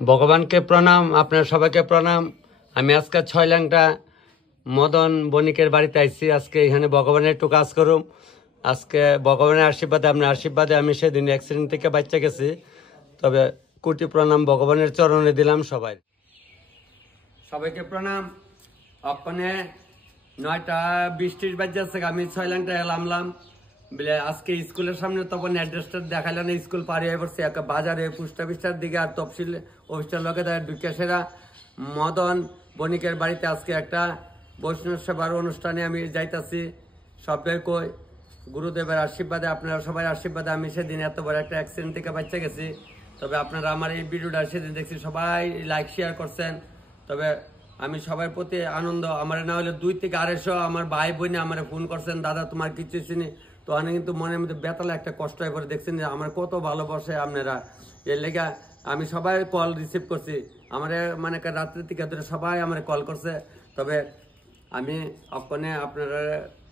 ভগবানকে প্রণাম, আপনার সবাইকে প্রণাম। আমি আজকে 6 ল্যাংটা মদন বণিকের বাড়িতে আইছি। আজকে এখানে ভগবানের একটু কাজ করুম। আজকে ভগবানের আশীর্বাদে, আপনার আশীর্বাদে আমি সেদিন অ্যাক্সিডেন্ট থেকে বাচ্চা গেছি। তবে কোটি প্রণাম ভগবানের চরণে দিলাম সবাইকে প্রণাম। ওখানে 9টা 20-30 বাজছে, আমি 6 ল্যাংটা এলামলাম বলে আজকে স্কুলের সামনে তখন অ্যাড্রেসটা দেখাইল না। স্কুল পাড়ি হয়ে পড়ছে একটা বাজারে পোস্ট অফিসটার দিকে, আর তফসিল অফিসটার লোকে ঢুকে সেরা মদন বণিকের বাড়িতে আজকে একটা বৈষ্ণব সেবার অনুষ্ঠানে আমি যাইতাছি। সবাই কই গুরুদেবের আশীর্বাদে, আপনারা সবাই আশীর্বাদে আমি সেদিন এত বড় একটা অ্যাক্সিডেন্ট থেকে বাচ্চা গেছি। তবে আপনারা আমার এই ভিডিওটা সেদিন দেখছি সবাই লাইক শেয়ার করছেন। তবে আমি সবার প্রতি আনন্দ, আমার না হলে 2 থেকে 250 আমার ভাই বোনে আমার ফোন করছেন, দাদা তোমার কিছু চিনি। তো আমি কিন্তু মনের মধ্যে বেতালে একটা কষ্ট হয়ে পড়ে, দেখছেন যে আমার কত ভালোবাসে আপনারা। এর লেগে আমি সবাই কল রিসিভ করছি, আমার মানে রাত্রের থেকে ধরে সবাই আমার কল করছে। তবে আমি ওখানে আপনারা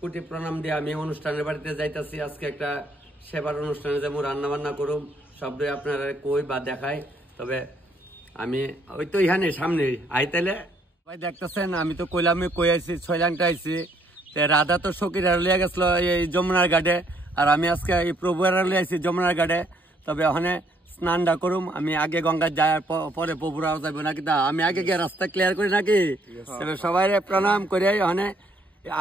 কোটি প্রণাম দিয়ে আমি অনুষ্ঠানের বাড়িতে যাইতাছি। আজকে একটা সেবার অনুষ্ঠানে যেমন রান্না বান্না করুম, সবটাই আপনারা কই বা দেখাই। তবে আমি ওই তো এখানে সামনে আইতালে ভাই দেখতেছেন, আমি তো কইলাম কই আইছি, 6 ল্যাংটা আইছি। রাধা তো সকির লিয়ে গেছিল এই যমুনার ঘাটে, আর আমি আজকে এই প্রভুর লিয়ে আইছি যমুনার ঘাটে। তবে ওখানে স্নানটা করুম, আমি আগে গঙ্গা যাওয়ার পরে প্রভুরাও যাবো নাকি, তা আমি আগে গিয়ে রাস্তা ক্লিয়ার করি নাকি। তবে সবাই প্রণাম করে ওখানে।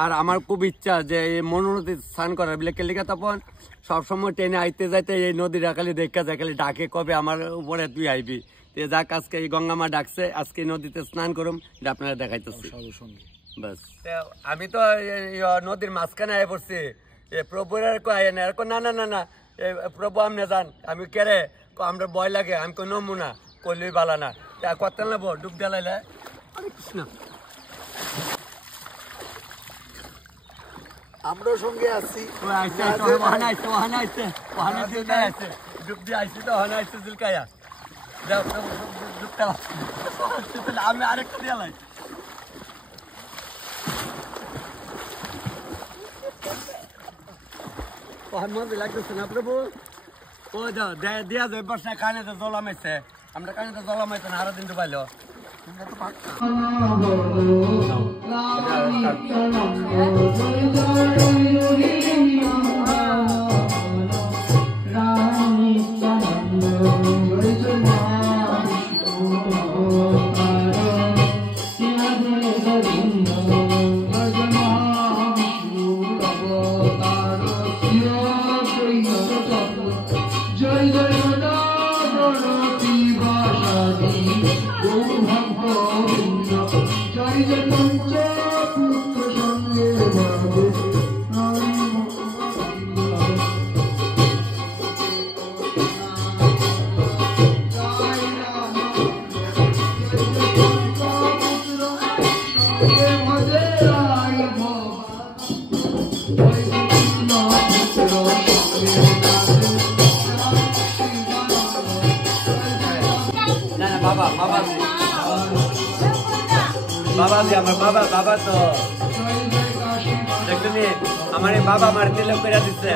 আর আমার খুব ইচ্ছা যে এই মনোনদী স্নান করার বলে কেলিকা, তখন সবসময় ট্রেনে আইতে যাইতে এই নদীটা খালি দেখা যায়, খালি ডাকে কবে আমার উপরে তুই আইবি। যাক আজকে এই গঙ্গা মা ডাকছে, আজকে নদীতে স্নান করুম, এটা আপনারা দেখাইতেছি। বাস আমি তো নদীর মাঝখানে আয় পড়ছি। প্রভুর না না না না প্রভু আপনি যান। আমি কেরে আমরা ভয় লাগে, আমি কো নমুনা করলেই বালা না কত নেবো ডুব ডালাইলে। আমরাও সঙ্গে আছি। ডুব দিয়ে আইসি তো হনে আইসে জুলকাইয়া আমি আরেকটা দিয়ে লাই। মধ্যে লাগতেছে না প্রভু, ও যাও দিয়া যাই বর্ষা কানে তো জলামাইছে, আমরা কানে তো জলামাইছে না, আরো দিন ডুবাইলো। বাবাজি আমার বাবা তো দেখুন, আমার বাবা আমার তিলক করে দিচ্ছে।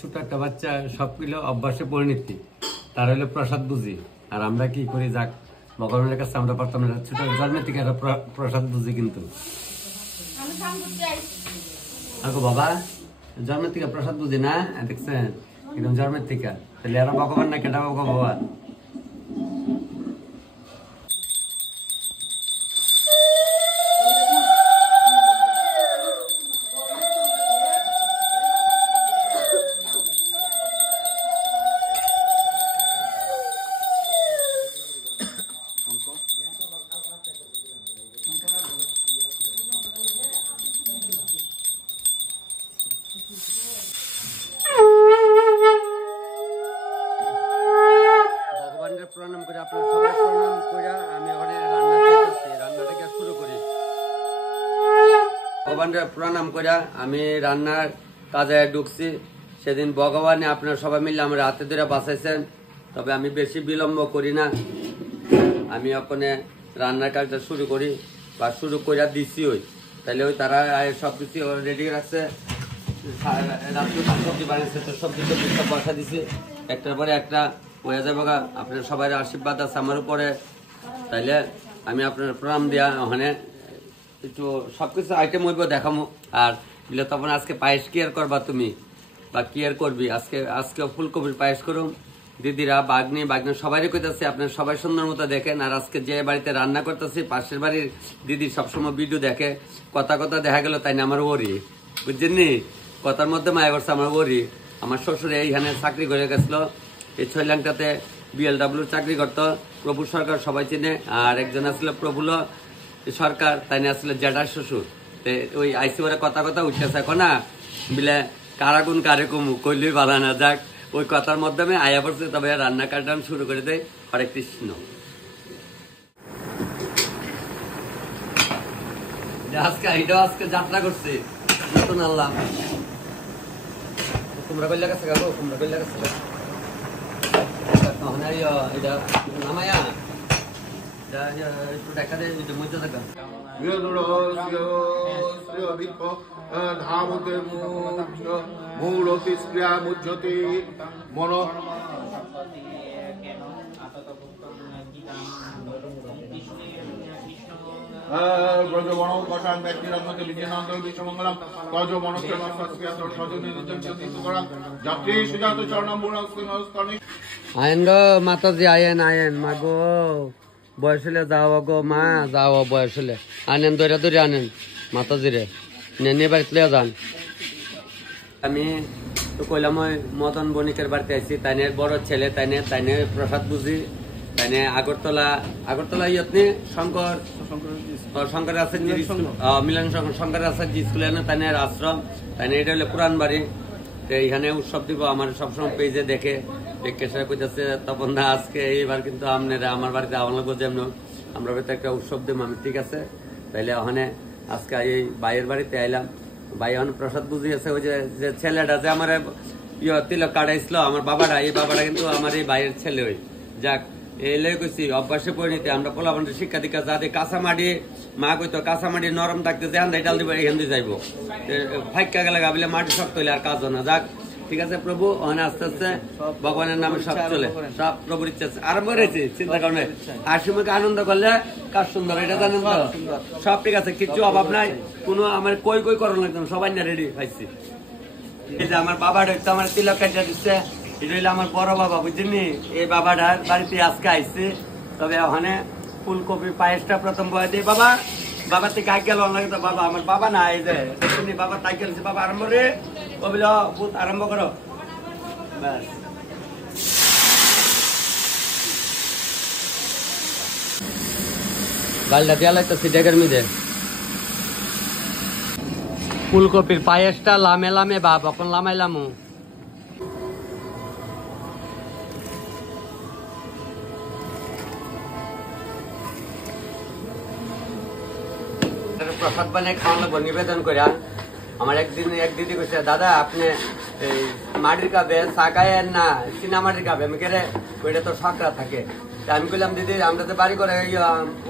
ছোট একটা বাচ্চা সবগুলো অভ্যাসে পরিণতি, তার হলো প্রসাদ বুঝি। আর আমরা কি করি, যাক ভগবানের কাছে আমরা পারতাম না, ছোট জন্মের থেকে একটা প্রসাদ বুঝি। কিন্তু বাবা জন্মের থেকে প্রসাদ বুঝি না, দেখছেন একদম জন্মের থেকে। তাহলে আরো ভগবান না কেটা ভগবান। প্রণাম করে আমি রান্নার কাজে ঢুকছি। সেদিন ভগবানে আপনারা সবাই মিলে আমার হাতে ধরে বাঁচাইছেন, তবে আমি বেশি বিলম্ব করি না, আমি ওখানে রান্নার কাজটা শুরু করি বা শুরু করে দিচ্ছি। তাহলে তারা সবকিছু রেডি রাখছে, রাত্রে সবজি বানিয়েছে, তো সবজি সব বসা দিছি, একটার পরে একটা হয়ে যাবে। আপনার সবাই আশীর্বাদ আছে আমার উপরে, তাইলে আমি আপনার প্রণাম দিয়া ওখানে একটু সবকিছু আইটেম হইব দেখামো। আর বলে তখন আজকে পায়েস কি আর করবা তুমি বা কি আর করবি, আজকে ফুলকপির পায়েস করুম। দিদিরা বাগনি সবাই কইতাছে আপনার সবাই সুন্দর মতো দেখেন। আর আজকে যে বাড়িতে রান্না করতেছি পাশের বাড়ির দিদি সবসময় ভিডিও দেখে, কথা দেখা গেল, তাই না আমার ওরি বুঝছেন নি, কথার মধ্যে মায়া করছে আমার ওরি। আমার শ্বশুরে এইখানে চাকরি করে গেছিল, এই ছয়লাংটাতে BLW চাকরি করতো, প্রভু সরকার সবাই চিনে। আর একজন আসলে প্রফুল্ল সরকার, তাই না আসলে জেঠার শ্বশুর। ওই আইসি ওরা কথা উঠতেছে এখন না বিলে কারাগুন কারে কমু কইলেই ভালো না। যাক, ওই কথার মাধ্যমে আয়া পড়ছে, তবে রান্না কাটান শুরু করে দেয়। হরে কৃষ্ণ। আজকে যাত্রা করছে নতুন আনলাম কুমড়া কইলা গেছে, কুমড়া কইলা গেছে এটা নামায়া একটু দেখা দেয় মধ্যে দেখা আয়েন গো মাতাজি, আয়েন মা গো, বয়স হলে যাও গো মা, যাও বয়স হলে আনেন, দৌড়া আনেন মাতাজিরে নিয়ে বাড়িতে যান। আমি তো কইলাম ওই মদন বণিকের বাড়িতে আইছি, তাইনের বড় ছেলে, তাইনে প্রসাদ বুঝি, তাইনে আগরতলা ইয়তনে শঙ্কর আচার্য মিলন শঙ্কর আচার্য স্কুলে তাইনের আশ্রম, তাইনে এটা হলো পুরান বাড়ি। এইখানে উৎসব দিব, আমার সবসময় পেজে দেখে কইতেছে তপন দা আজকে এইবার কিন্তু আপনারা আমার বাড়িতে আমার লাগবো, যেমন আমরা বাড়িতে একটা উৎসব দিব। আমি ঠিক আছে, তাইলে ওখানে আজকে এই ভাইয়ের বাড়িতে আইলাম। ভাই ওখানে প্রসাদ বুঝিয়েছে, ওই যে ছেলেটা যে আমার তিলক কাটাইছিল আমার বাবাটা, এই বাবাটা কিন্তু আমার এই ভাইয়ের ছেলে। ওই যাক এলে কইছি অভ্যাসে পরিণতি আমরা পোলাপানের শিক্ষা দীক্ষা যাতে কাঁচামাটি মা কইতো কাঁচামাটি নরম থাকতে যে আন্দাই ডাল দিব এখান দিয়ে যাইবো, ফাইকা গেলে গাবিলে মাটি শক্ত হইলে আর কাজ না। যাক ঠিক আছে প্রভু, ওখানে আস্তে আস্তে ভগবানের নামে সব চলে, সব প্রভুর ইচ্ছা আরম্ভ হয়েছে, চিন্তা করবে। আর সময়কে আনন্দ করলে কাজ সুন্দর, এটা জানেন তো, সব ঠিক আছে, কিচ্ছু অভাব নাই, কোনো আমার কই করার লাগতো না, সবাই না রেডি পাইছি। এই যে আমার বাবাটা হইতো আমার তিলক কাটা দিচ্ছে, এটা হইলো আমার বড় বাবা বুঝলি, এই বাবাটার বাড়িতে আজকে আইছে। তবে ওখানে ফুলকপি পায়েসটা প্রথম বয়ে দিই বাবা থেকে আগে গেল তো, বাবা আমার বাবা না এই যে বাবা তাই গেছে, বাবা আরম্ভ রে ও বলে ভূত আরম্ভ করো ব্যাস। গালটা দেওয়া লাগতেছি ডেকের মিদে, ফুলকপির পায়েসটা লামে বাপ এখন লামাইলামু। প্রসাদ বানিয়ে খাওয়া লাগবো নিবেদন করে। আমার এক দিদি কইছে দাদা আপনি এই মাটির কাপে চা খায়েন না চীনা মাটির কাপে, আমি কেড়ে ওইটা তো সাকরা থাকে। আমি কইলাম দিদি আমরা তো বাড়ি করে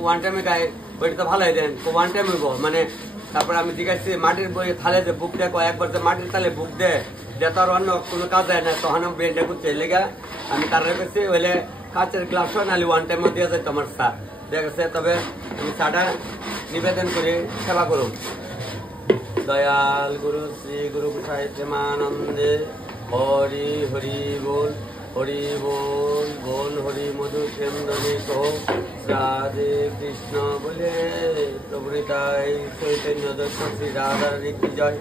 ওয়ান টাইমে খাই, ওইটা তো ভালোই দেন ওয়ান টাইম হইব মানে। তারপর আমি জিজ্ঞাসি মাটির বই থালে যে বুক দেখো একবার যে মাটির তালে বুক দে যে তো আর অন্য কোনো কাজ হয় না, তখন আমি ব্রেনটা করছে লেগা আমি তার করছি ওইলে কাঁচের গ্লাস হয় নাহলে ওয়ান টাইমও দিয়ে যায় তোমার চা ঠিক আছে। তবে আমি চাটা নিবেদন করে সেবা করুন। দয়াল গুরু শ্রী গুরু সাহিত্যমানন্দে হরি হরি বল হরি বল বল হরি মধু কেন্দ্রী কহ রাধে কৃষ্ণ বলে প্রভৃতাই চৈতন্য দত্ত শ্রী রাধারানী কি জয়।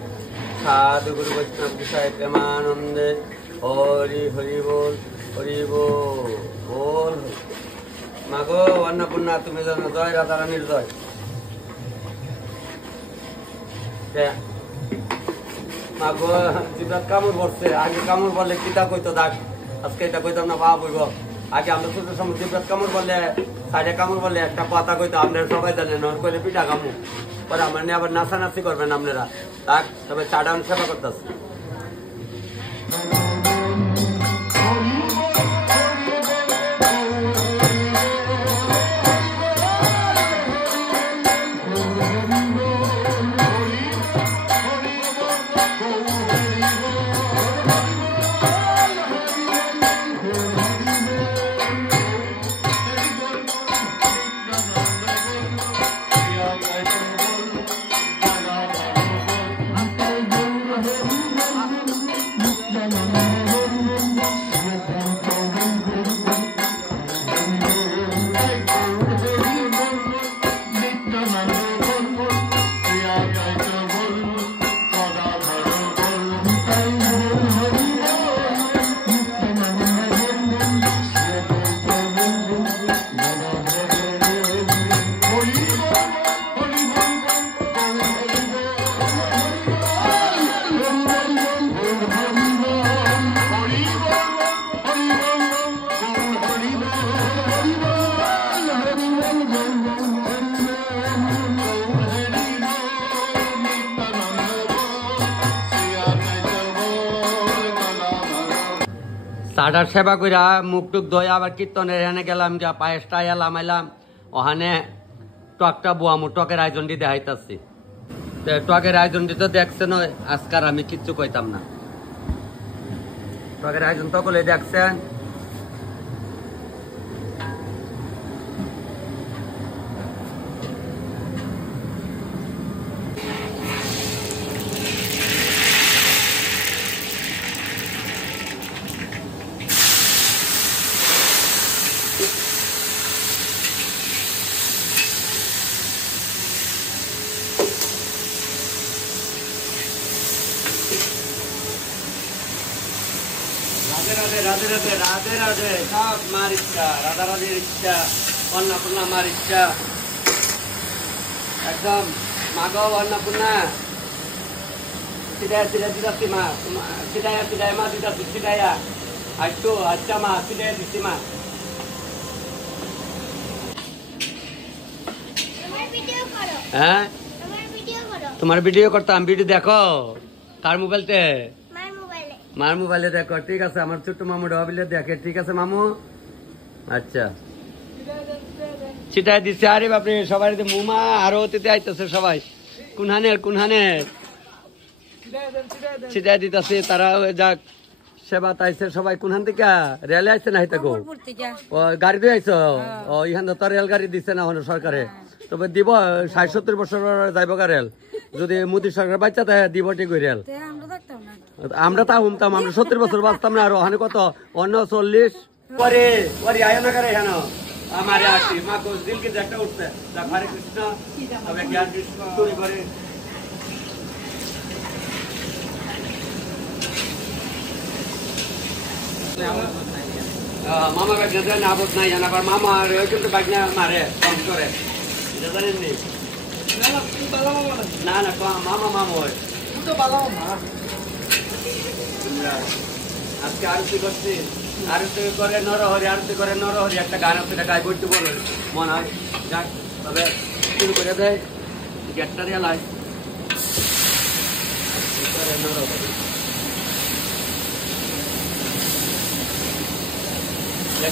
সাধু গুরু বৈষ্ণব সাহিত্যমানন্দে হরি হরি বল হরি বল বল। মাগো অন্নপূর্ণা তুমি জানো জয় রাধারানীর জয়। কামড় পড়ছে আগে কামড় পড়লে কিতা কইতো দাগ, আজকে এটা কইতাম না বাবা বইব আগে আমরা ছোট সময় পেট কামড় বলে সাইডে কামড় বলে একটা কথা কইতো আপনারা সবাই জানেন ওর কইলে পিঠা কামু পরে আমার নিয়ে আবার নাচানাচি করবেন আপনারা তাক তবে চাটা আমি সেবা করতেছি চাটার সেবা কইরা মুখ টুক ধোয় আবার কীর্তনের এখানে গেলাম যা পায়েসটা এলাম এলাম ওখানে টকটা বুয়ামু টকের আয়োজনটি দেখাইতাছি টকের আয়োজনটি তো দেখছেন আজকার আমি কিচ্ছু কইতাম না টকের আয়োজন তকলে দেখছেন রাধে রাধে রাধে রাধে রাধে সব মার ইচ্ছা রাধা রাধের ইচ্ছা অন্নপূর্ণা মার ইচ্ছা একদম মাগো অন্নপূর্ণা সিদায়া সিদায়া দিদাসি মা সিদায়া সিদায়া মা দিদাসি সিদায়া আচ্ছা আচ্ছা মা সিদায়া দিছি মা হ্যাঁ তোমার ভিডিও করতাম ভিডিও দেখো কার মোবাইলতে মার মোবাইলে দেখো ঠিক আছে আমার ছোট্ট মামু ডবিলে দেখে ঠিক আছে মামু আচ্ছা সেটাই দিচ্ছে আরে বাপরে সবাই মুমা আরো অতিথি আইতেছে সবাই কোনহানের সেটাই দিতেছে তারা যাক সেবা তাইছে সবাই কোনহান থেকে রেলে আইছে না হইতে গো ও গাড়ি দিয়ে আইছো ও ইহান তো রেল গাড়ি দিচ্ছে না সরকারে তবে দিব ৬০-৭০ বছর যাইব রেল যদি মোদী সরকার বাচ্চা দেয় দিব ঠিক রেল আমরা তা হুমতাম আমরা ৭০ বছর বাঁচতাম না আর ওখানে কত অন্য ৪০ পরে পরে আয় না করে হেন আমারে আসি মা কোস দিল কি একটা উঠছে হরে কৃষ্ণ তবে জ্ঞান কৃষ্ণ চুরি করে মামা বাগনা দেন আবদ নাই জানা আবার মামা কিন্তু বাগনা মারে কম করে জানেন নি না না মামা মামা হয় আজকে আরতি করছি আরতি করে নরহরি একটা গান আছে গাই বইতে বলো মনে হয় যাক তবে শুরু করে দেয় গেটটা রেলায়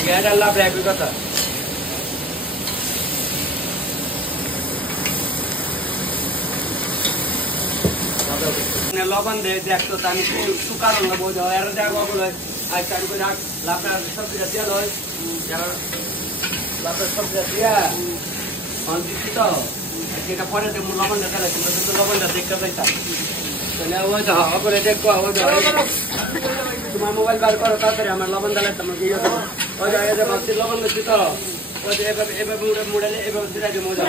গেট আল্লাহ একই কথা লবণ দিয়ে দেখতো আমি শুকানো না বোঝা এর দেখো আচ্ছা আমি লাভটা সবজিটা দিয়ে লয় লাভটা সবজিটা দিয়া দিচ্ছি তো সেটা পরে দেখবো লবণটা ফেলাইছি তো লবণটা দেখতে পাইতাম তাহলে ওই তো করে দেখবো তোমার মোবাইল বার করো তাড়াতাড়ি আমার লবণ ডালাইতাম ওই যে ভাবছি লবণ দিচ্ছি তো ওই যে এভাবে মুড়ালে এভাবে সিরাই দিয়ে মোজা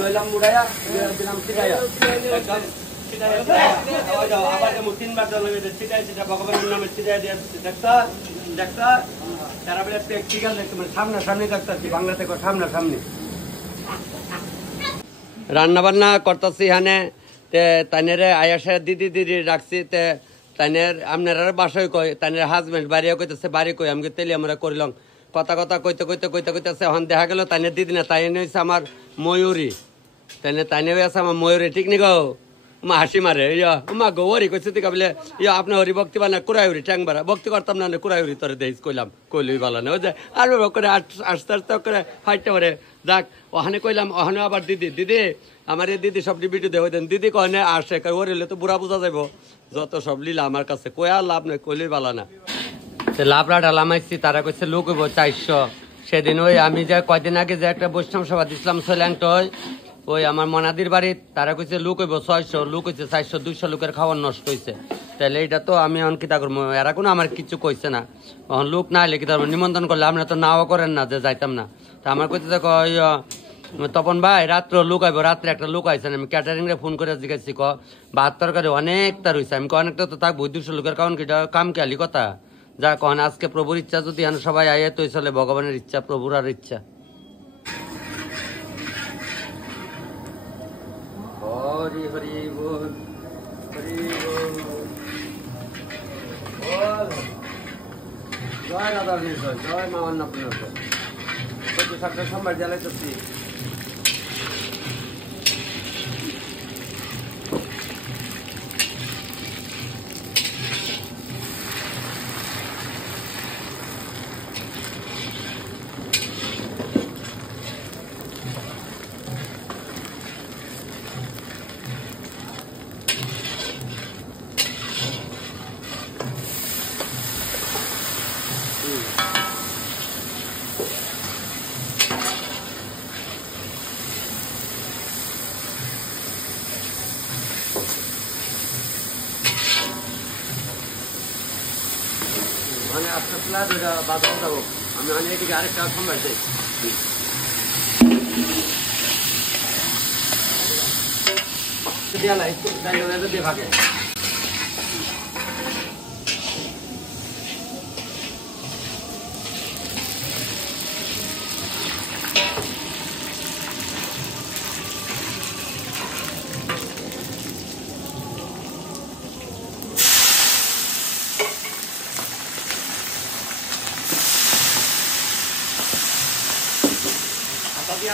লইলাম মুড়াইয়া দিলাম সিরাইয়া আবার তিনবার ভগবানের নামে ছিটাই দিয়ে দেখতা তারা বলে প্র্যাকটিক্যাল দেখতে মানে সামনাসামনি দেখতেছি বাংলা থেকে সামনাসামনি রান্না বান্না করতেছি এখানে তাইনের আয়াসা দিদি রাখছি তাইনের আপনার বাসায় কই তাইনের হাজবেন্ড বাড়িও কইতেছে বাড়ি কই আমি তেলি আমরা করিলাম কথা কথা কইতে কইতে কইতে কইতেছে এখন দেখা গেল তাইনে দিদি না তাইনে হয়েছে আমার ময়ূরী তাইনে হয়েছে আমার ময়ূরী ঠিক নি গো মা হাসি মারে ইয়া মা গো হরি কইছে তুই বলে ইয়া আপনি হরি ভক্তি বানা কুড়াইউরি ট্যাংবারা ভক্তি করতাম না কুড়াইউরি তোরে দেখিস কইলাম কইলই ভালো না ওই যে আর করে আস্তে আস্তে করে ফাইটটা করে যাক ওখানে কইলাম ওখানে আবার দিদি আমার এই দিদি সব ভিডিও দেওয়া দেন দিদি কহনে আসে ওরিলে তো বুড়া বোঝা যাইব যত সব লীলা আমার কাছে কই আর লাভ নাই কইলই ভালো না লাভরা ডালামাইছি তারা কইছে লোক হইব 400 সেদিন ওই আমি যে কয়দিন আগে যে একটা বৈষ্ণব সভা দিছিলাম সৈলান্টয় ওই আমার মনাদির বাড়ি তারা কইছে লোক হইব 600 লোক হইছে 400 200 লোকের খাওয়ার নষ্ট হইছে তাহলে এটা তো আমি এখন কিতা করবো এরা কোনো আমার কিছু কইছে না এখন লোক না হলে কিতা নিমন্ত্রণ করলে আপনারা তো নাও করেন না যে যাইতাম না তা আমার কইতে দেখো তপন ভাই রাত্র লোক আইব রাত্রে একটা লোক আইসেন আমি ক্যাটারিং রে ফোন করে জিজ্ঞাসি ভাত তরকারি অনেকটা রয়েছে আমি অনেকটা তো থাকবো 200 লোকের কারণ কি কাম কি আলি কথা যা কন আজকে প্রভুর ইচ্ছা যদি এখন সবাই আইয়ে তো চলে ভগবানের ইচ্ছা প্রভুর আর ইচ্ছা হরি হরি বল হরি বল জয় রাধা জয় মা অন্নপূর্ণা প্রতি সপ্তাহে সোমবার জ্বালাইতেছি মানে আপনার প্লাস ওইটা বাজার যাবো আমি এদিকে আরেকটা সম্ভব যাই দিয়ে ভাগে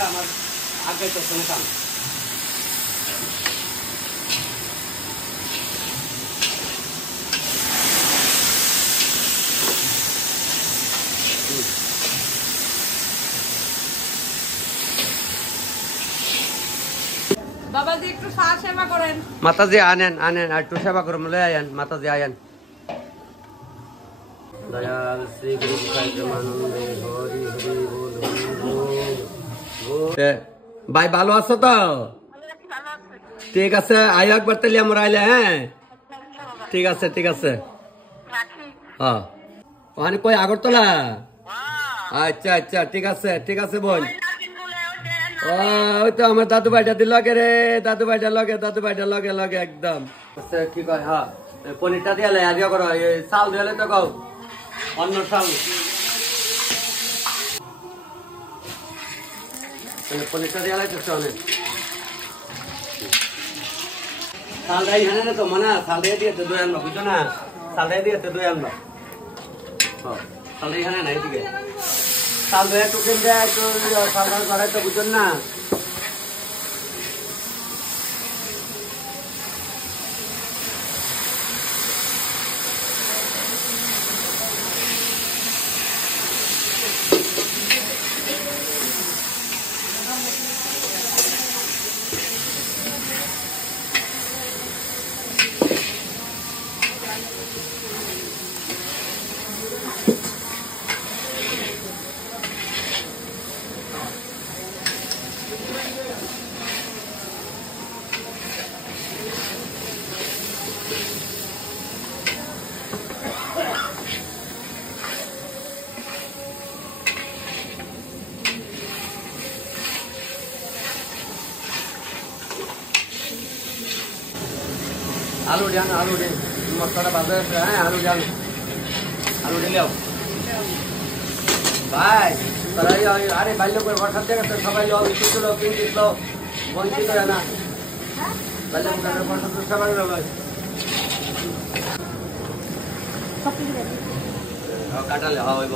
আমার আগে তো শুনতাম বাবাজি একটু সেবা করেন মাতাজি আনেন একটু সেবা করে বলে আয়েন মাতাজি আয়েন দয়াল শ্রী গুরু প্রেমানন্দে হরি হরি বল ভাই ভালো আছো তো ঠিক আছে আয়ো একবার তাহলে আমরা আইলে হ্যাঁ ঠিক আছে হ্যাঁ ওখানে কই আগরতলা আচ্ছা আচ্ছা ঠিক আছে বোন ওই তো আমার দাদু ভাইটা দিল দাদু ভাইটা লগে একদম কি কয় হ্যাঁ পনিরটা দিয়ে আগে করো চাল দিয়ে তো কও অন্য চাল পনিরটা দিয়ে লাগতেছে অনেক চালটা এখানে না তো মানে চাল দিয়ে দিয়েছে 2 আনবা বুঝছো না চাল দিয়ে দিয়েছে 2 আনবা চালটা এখানে না এদিকে চাল দিয়ে একটু কিনতে একটু চালটা করাই তো বুঝছেন না आलू डाल आलू दे मसाला बाजार से है आलू डाल ले आओ भाई तराई अरे भाई लोग व्हाट्सएप जगह से सबाई लो इसी लो पिन लो बोलती तो है ना भाई लोग व्हाट्सएप से सबाई लो काटा ले हाँ वही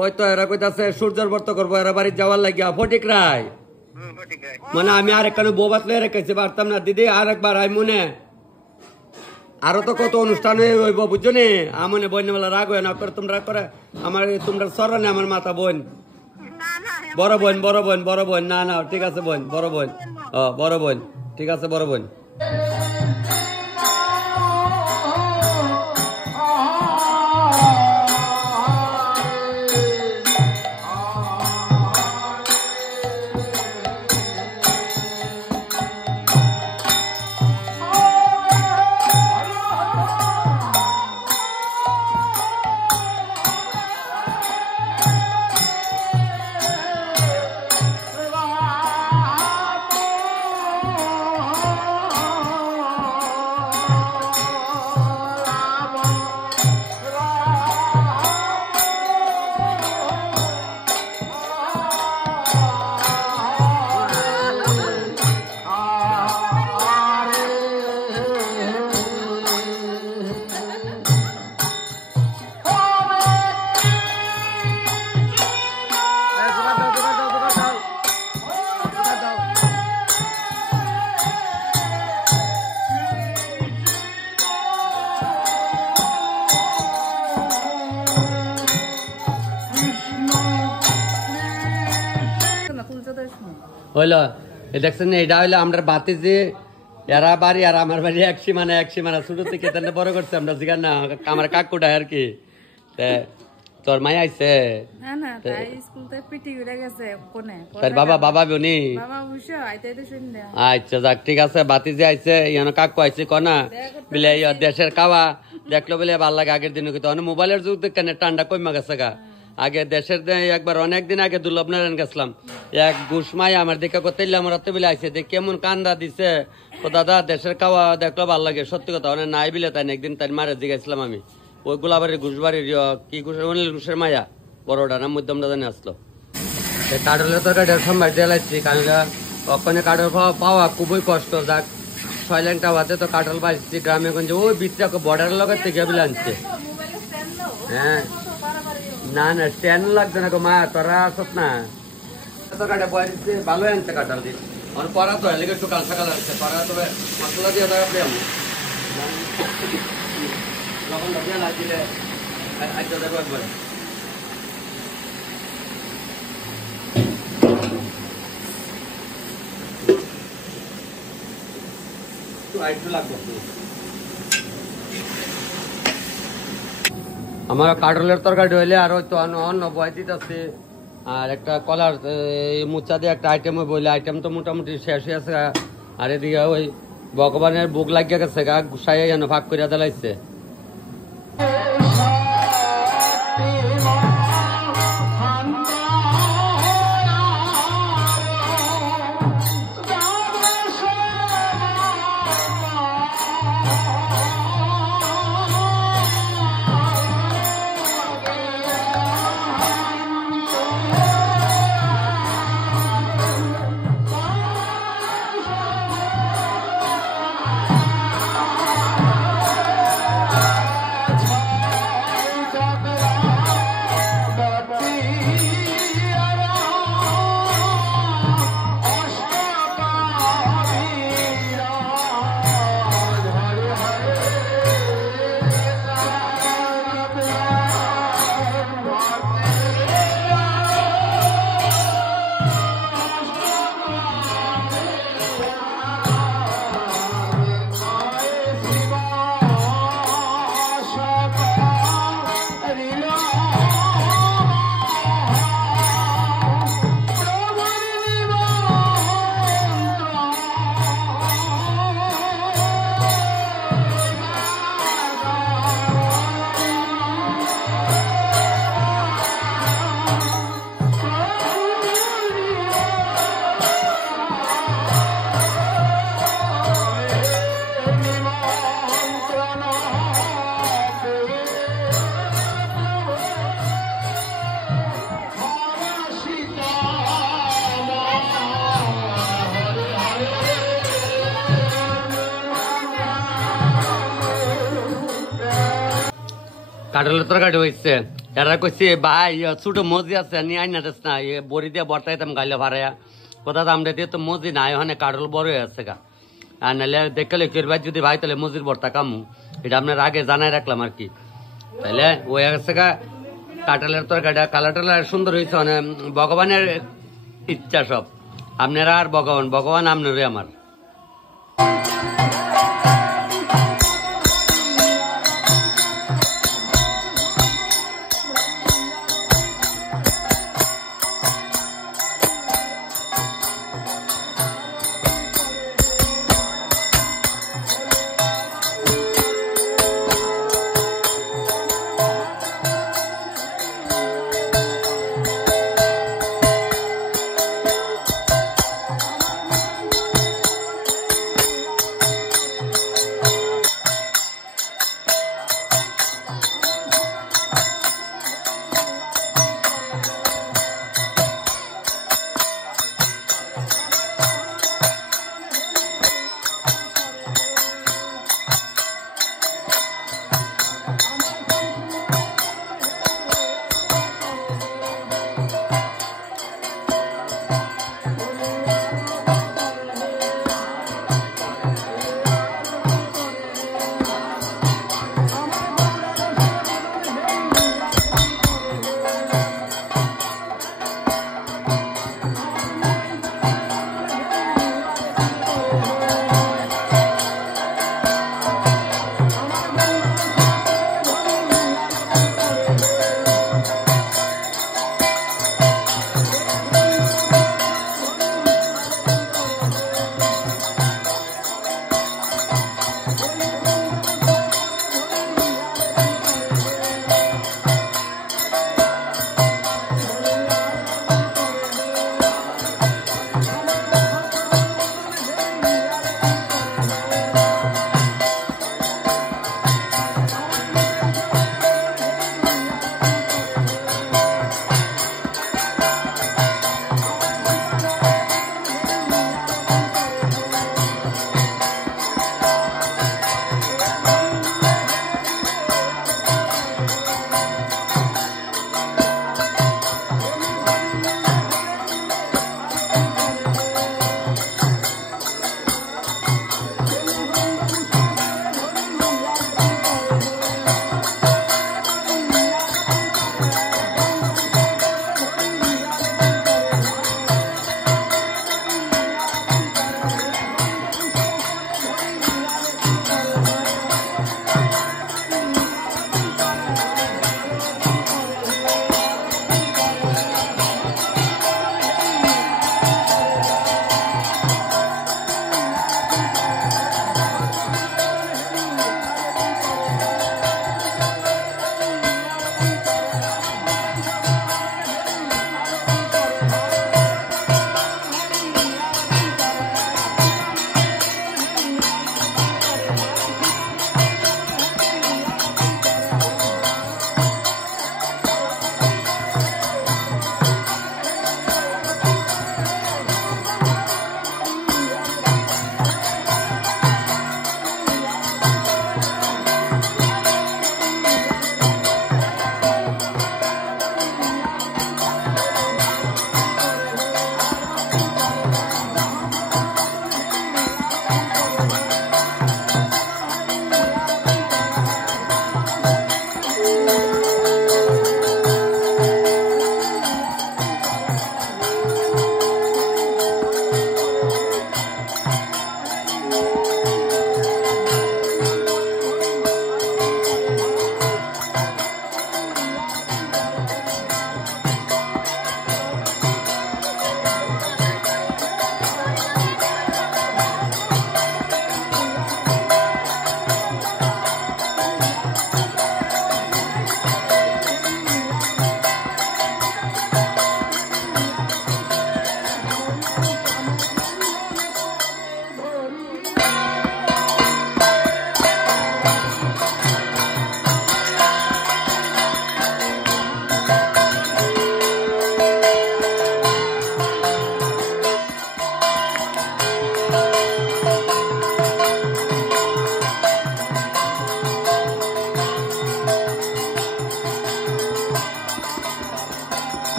ওই তো এরা কইতাছে সূর্যের ব্রত করবো, এরা বাড়ি যাওয়ার লাগিয়া ফটিক রায়। মানে আমি আরেকখানে বউ বাতলে রেখেছি, পারতাম না দিদি আরেকবার আই মনে আরো তো কত অনুষ্ঠান হইব বুঝছো নি। আমনে বইনেবেলা রাগ হয় না করে, তোমরা করে আমার তোমরা সরনে আমার মাথা বোন, বড় বোন বড় বোন বড় বোন। না না ঠিক আছে বোন, বড় বোন, বড় বোন, ঠিক আছে বড় বোন। হইলো দেখছেন এটা হইলো আমরা বাতি যে এরা বাড়ি আর আমার বাড়ি এক সীমানা ছোট থেকে তাহলে বড় করছে আমরা জিগান না আমার কাকুটা আর কি। তোর মাই আইছে তার বাবা বনি আচ্ছা যাক ঠিক আছে। বাতি যে আইছে ইয়ানো কাকু আইছে কনা বলে দেশের খাওয়া দেখলো বলে ভাল লাগে। আগের দিনে কিন্তু মোবাইলের যুগ দেখে ঠান্ডা কমা গেছে গা। আগে দেশের একবার অনেকদিন আগে দুর্লভ নারায়ণ গেছিলাম, এক ঘুষমাই আমার দেখে করতে বলে আইসে দেখ কেমন কান্দা দিছে। ও দাদা দেশের খাওয়া দেখলো ভাল লাগে, সত্যি কথা অনেক নাই বিলে তাই একদিন তাই মারে জিগাইছিলাম আমি। ওই গোলাবাড়ির ঘুষবাড়ির কি অনিল ঘুষের মায়া বড়টা না মধ্যমটা জানি আসলো। কাঠলের তরকারিটা সম্ভার দিয়ে লাগছি, কারণ ওখানে কাঠল পাওয়া খুবই কষ্ট। যাক সয়লেনটা হাতে তো কাঠল পাইছি গ্রামে গঞ্জে ওই বিচটা বর্ডারের লগের থেকে বিলে আনছে। হ্যাঁ না না স্ট্যান্ড লাগছে না গো মা, তোরা আসত না তরকারিটা বয়ে দিচ্ছে ভালোই আনছে কাঁঠাল দিয়ে। আমার পড়া তো এলাকা একটু কাল সকাল আসছে পড়া, তবে মশলা দিয়ে দেওয়া প্রেম যখন দিয়ে লাগছিলে আজকে দেখো একবার একটু লাগবে। আমার কাঠলের তরকারি হইলে আর হয়তো অন্য বয় দিতেছে আর একটা কলার মুচা দিয়ে একটা আইটেম বইলে আইটেম তো মোটামুটি শেষ হয়ে আছে। আর এদিকে ওই ভগবানের বুক লাগিয়ে গেছে গা গুসাই যেন ভাগ করে দিলাইছে। কাঠলের তরকারি হয়েছে এরা কইছে ভাই ছোট মজি আছে নি আইনা দেস না বড়ি দিয়ে বর্তাইতাম গাইলে ভাড়াইয়া কোথা আমরা দিয়ে তো মজি নাই ওখানে কাটল বড় হয়ে আছে গা আর নাহলে দেখলে কের ভাই যদি ভাই তাহলে মজির বর্তা কামু এটা আপনার আগে জানাই রাখলাম আর কি তাহলে ওই আছে গা কাঁঠালের তরকারিটা কালার টালার সুন্দর হয়েছে মানে ভগবানের ইচ্ছা সব আপনারা আর ভগবান আপনারই আমার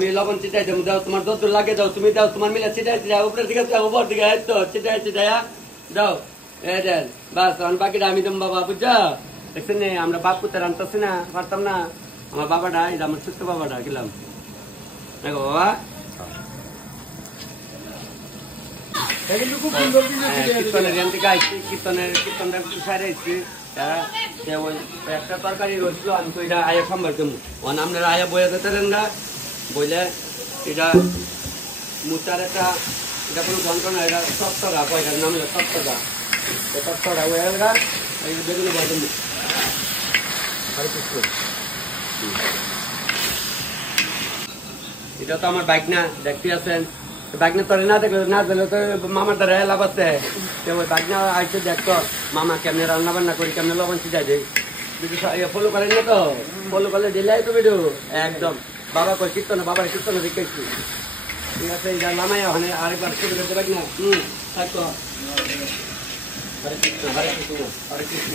আমি লবণ চিটাই দেবো, দাও তোমার যত লাগে দাও, তুমি দাও তোমার মিলে চিটাই চিটাই উপরে দিকে উপর দিকে তো চিটাই চিটাইয়া দাও, এই দেন বাস। তখন বাকিটা আমি দেবো বাবা, বুঝছো? দেখছেন নি আমরা বাপ পুতে রান্তাছি না, পারতাম না। আমার বাবাটা, এটা আমার ছোট্ট বাবাটা গেলাম দেখো বাবা। কীর্তনের এখান থেকে আইসি, কীর্তনটা সাইড আইসি, একটা তরকারি রয়েছিল, আমি তো এটা আয়া সম্ভার কেমন আপনারা আয়া বইয়া যেতেন না, বইলে এটা মুচার একটা, এটা কোনো যন্ত্রণা, এটা তত্ত্বরা কয়টার নাম হলো তত্ত্বরা, তত্ত্বরা ওয়েলগা এই বেগুন বাদন। এটা তো আমার বাইক না, দেখতে আছেন বাইক না, তোরে না দেখলে না দিলে তো মামার দ্বারা লাভ আছে। ওই বাইক না আইসে দেখতো মামা কেমনে রান্না বান্না করি, কেমনে লবণ ছিটাই দেয়, ফলো করেন না তো, ফলো করলে দিলে তো ভিডিও একদম। বাবা কই কীর্তন, বাবার কীর্তন দেখেছি, ঠিক আছে? এটা নামাই ওখানে আরেকবার শুরু করতে পারি না। থাকতো হরে কৃষ্ণ হরে কৃষ্ণ হরে কৃষ্ণ।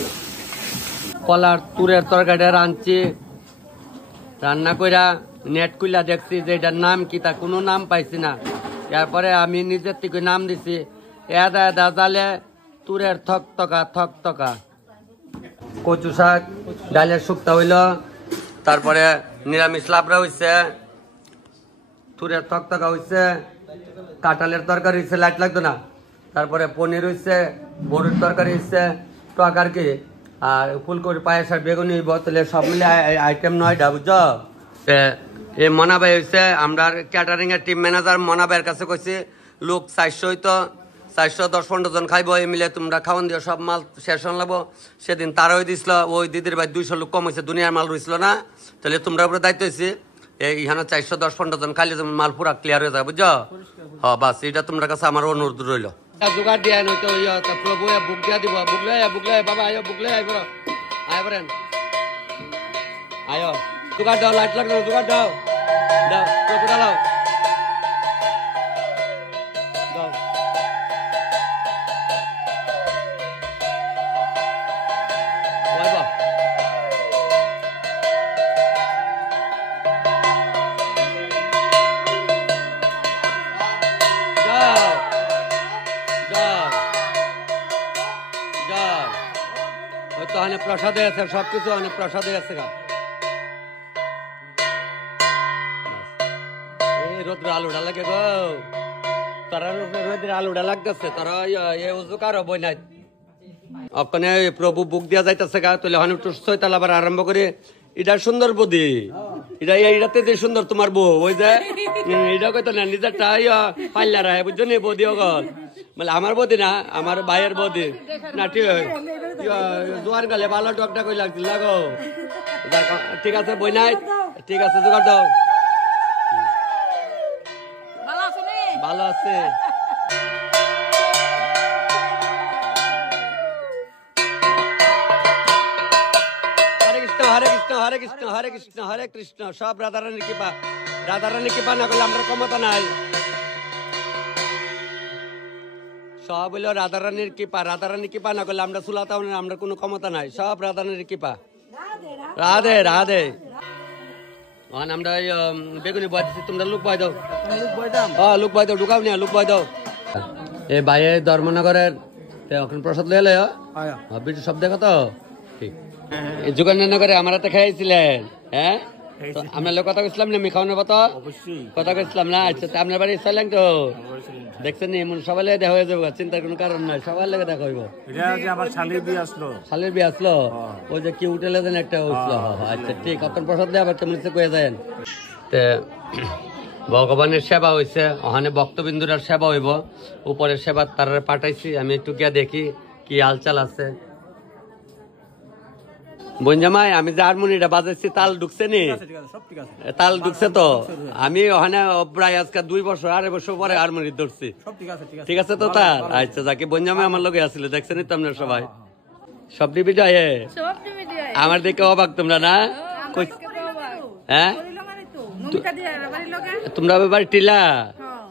কলার তুরের তরকারিটা রাঁধছি, রান্না কইরা নেট কুইলা দেখছি যে এটার নাম কি, তা কোনো নাম পাইছি না। এরপরে আমি নিজের থেকে নাম দিছি এদা এদা জালে তুরের থকতকা থকতকা। কচু শাক ডালের শুক্তা হইল, তারপরে নিরামিষ লাবড়া হইছে, তুরের থকতকা হইছে, কাঁঠালের তরকারি হইছে, লাইট লাগতো না, তারপরে পনির হইছে, বড়ির তরকারি হইছে, টকার কি আর ফুলকপি পায়েস আর বেগুনি বোতলে সব মিলে আইটেম 9টা, বুঝছো? এই মনাবাই হয়েছে আমরা ক্যাটারিং এর টিম ম্যানেজার। মনাবাইয়ের কাছে কইছি লোক 400 হইতো, 410-15 জন খাইব, এই মিলে তোমরা খাওয়ান দিও, সব মাল শেষ হন লাগবো। সেদিন তারাই দিছিল, ওই দিদির ভাই 200 লোক কম হয়েছে, দুনিয়ার মাল রইছিল না, তাহলে তোমরা উপরে দায়িত্ব হয়েছে। এইখানে 410-15 জন খাইলে মাল পুরা ক্লিয়ার হয়ে যাবে, বুঝছো? হ্যাঁ বাস, এটা তোমার কাছে আমার অনুরোধ রইল। জোগাড় দিয়ে নয়তো প্রভু বুক দিয়া দিব, বুকলে বাবা আয়ো, বুকলে আইব আয় বলেন আয়ো, জোগাড় দাও, লাইট লাগলো, জোগাড় দাও, দাও প্রভু দাও দাও। প্রসাদে আছে, সবকিছু অনেক প্রসাদে আছে গা। এই রোদ্র আলুটা লাগে গো, তারা রোদ্রের আলুটা লাগতেছে, তারা উজু কারো বই নাই। ওখানে প্রভু বুক দিয়া যাইতেছে গা, তাহলে হন একটু ছয়তাল আবার আরম্ভ করে। এটা সুন্দর বদি, এটা এইটাতে যে সুন্দর তোমার বউ, ওই যে এটা কইতো না নিজেরটা পাল্লা রায়, বুঝছো নি? বদি অগল মানে আমার বদি না, আমার ভাইয়ের বদি না, ঠিক জোয়ার গেলে ভালো টকটা কই লাগছিল লাগো। ঠিক আছে বই নাই, ঠিক আছে জোগাড় দাও। ভালো আছে। হরে কৃষ্ণ হরে কৃষ্ণ হরে কৃষ্ণ হরে কৃষ্ণ হরে কৃষ্ণ। সব রাধারানীর কৃপা, রাধারানীর কৃপা না করলে আমরা ক্ষমতা নাই। সব হইল রাধারানীর কৃপা, রাধারানীর কৃপা না করলে আমরা সুলাতাও না, আমরা কোনো ক্ষমতা নাই, সব রাধারানীর কৃপা। রাধে রাধে। আমরা বেগুনি বয় দিচ্ছি, তোমরা লুক বয় দাও, লুক বয় দাও, ঢুকাও নিয়ে লুক বয় দাও। এই বাইরে ধর্মনগরের এখন প্রসাদ লয়ে লয় বিটু সব দেখো তো, ঠিক যোগানগরে আমার হাতে খাইছিলেন, হ্যাঁ আপনার লোক কথা কইছিলাম না, আমি খাওয়ানোর কথা কথা কইছিলাম না। আচ্ছা আপনার বাড়ি চাইলেন তো দেখছেন নি, এমন সবাই দেখা হয়ে যাবো, চিন্তার কোনো কারণ নাই, সবার লেগে দেখা হইব। শালির বিয়ে আসলো, ওই যে কি উঠেলে দেন একটা হইছিল। আচ্ছা ঠিক, আপনার প্রসাদ দিয়ে আবার কেমন কয়ে যায়। ভগবানের সেবা হয়েছে, ওখানে ভক্তবিন্দুরার সেবা হইব, উপরের সেবা তার পাঠাইছি, আমি একটু গিয়া দেখি কি হালচাল আছে। বঞ্জামাই আমি যে হারমোনিয়ামটা বাজাইছি, তাল ঢুকছে নি? তাল ঢুকছে তো, আমি ওখানে প্রায় আজকে 2 বছর 2.5 বছর পরে হারমোনিয়াম ধরছি, ঠিক আছে তো তার? আচ্ছা যাকে বঞ্জামাই আমার লগে আসছিল, দেখছেন তো আপনার সবাই, সব ডিবিটা আমার দেখে অবাক তোমরা না? হ্যাঁ তোমরা বাড়ি টিলা,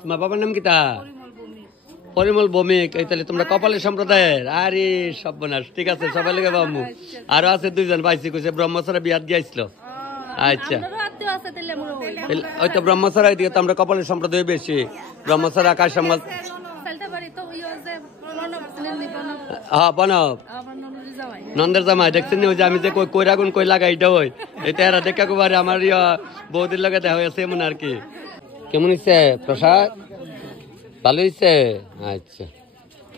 তোমার বাবার নাম কি তা? পরিমল ভৌমিক। এই তাহলে তোমরা কপালের সম্প্রদায়ের? আরে সর্বনাশ, ঠিক আছে সবাই লেগে বাবু। আরো আছে 2 জন পাইছি, কইছে ব্রহ্মচর্য বিয়াত গিয়েছিল। আচ্ছা আত্মীয় আছে তাহলে আমরা ওই তো ব্রহ্মচরা এদিকে তো আমরা কপালের সম্প্রদায় বেশি ব্রহ্মচরা আকাশ সম্বল সালটা বাড়ি তো ইয়ে আছে হ্যাঁ বনব আমার ননদের জামাই নন্দের জামাই দেখছেন ওই যে আমি যে কই রাগুন কই লাগাই এটা ওই এটা এরা দেখা কবারে আমার বৌদির লগে দেখা হয়েছে এমন আর কি কেমন হয়েছে প্রসাদ ভালো হয়েছে আচ্ছা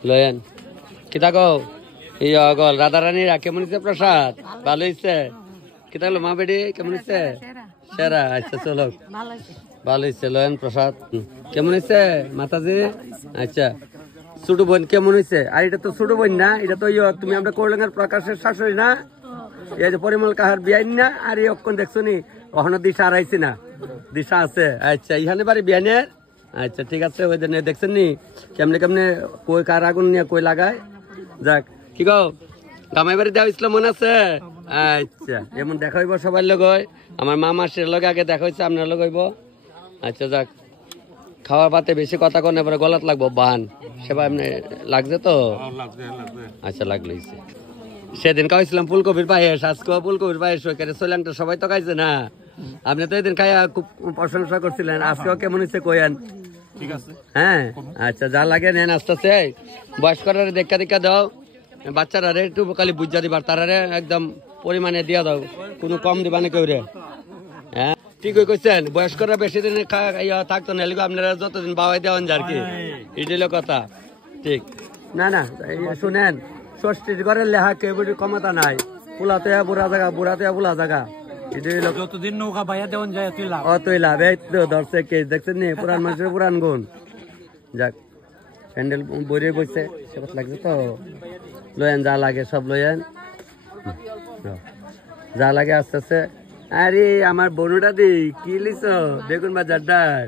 লয়েন কি থাকো গল রাধারানীরা কেমন হয়েছে প্রসাদ ভালো হয়েছে কি থাকলো মা বেডি কেমন হয়েছে সেরা আচ্ছা চলো ভালো হয়েছে লয়েন প্রসাদ কেমন হয়েছে মাতাজি আচ্ছা ছোট বোন কেমন হয়েছে আর এটা তো ছোট বোন না এটা তো তুমি আমরা করলেঙ্গার প্রকাশের শাশুড়ি না এই যে পরিমল কাহার বিয়াইন না আর এই অক্ষণ দেখছো নি কখনো দিশা হারাইছি না দিশা আছে আচ্ছা ইহানে বাড়ি বিয়ানের আচ্ছা ঠিক আছে ওই দিনে দেখছেন নি কেমনে কেমনে কই কার আগুন নিয়ে কই লাগায় যাক কি গো গামাই বাড়ি দেওয়া ইসলাম মনে আছে আচ্ছা এমন দেখা হইব সবার লগ আমার মা মাসের লগে আগে দেখা হয়েছে আপনার লগ হইব আচ্ছা যাক খাওয়া পাতে বেশি কথা কনে পরে গলাত লাগবো বান সেবা এমনি লাগছে তো আচ্ছা লাগলো সেদিন খাওয়াইছিলাম ফুলকপির পায়েস আজকে ফুলকপির পায়েস ওইখানে সোলাংটা সবাই তো খাইছে না আপনি তো এদিন খাইয়া খুব প্রশংসা করছিলেন আজকেও কেমন হয়েছে কইয়ান হ্যাঁ আচ্ছা যা লাগে নেন আস্তে আস্তে বয়স্করা দেখা দাও বাচ্চারা একটু খালি বুঝা দিবার তারারে একদম পরিমাণে দিয়া দাও কোনো কম দিবা না কেউ রে হ্যাঁ ঠিকই কইছেন বয়স্করা বেশি দিন থাকতো না আপনারা যতদিন বাবাই দেওয়ান যার কি এটাই কথা ঠিক না না শুনেন ষষ্ঠীর ঘরের লেহা কেউ ক্ষমতা নাই পুলাতে বুড়া জায়গা বুড়াতে বুলা জায়গা যতদিন নৌকা ভাইয়া দেওয়ান যায় তুই লাভ এই তো ধরছে কে দেখছেন নি পুরান মানুষের পুরান গুণ যাক প্যান্ডেল বইরে বসছে সে লাগছে তো লয়েন যা লাগে সব লয়েন যা লাগে আস্তে আস্তে আরে আমার বনুটা দি কি লিছ বেগুন বাজার ডাল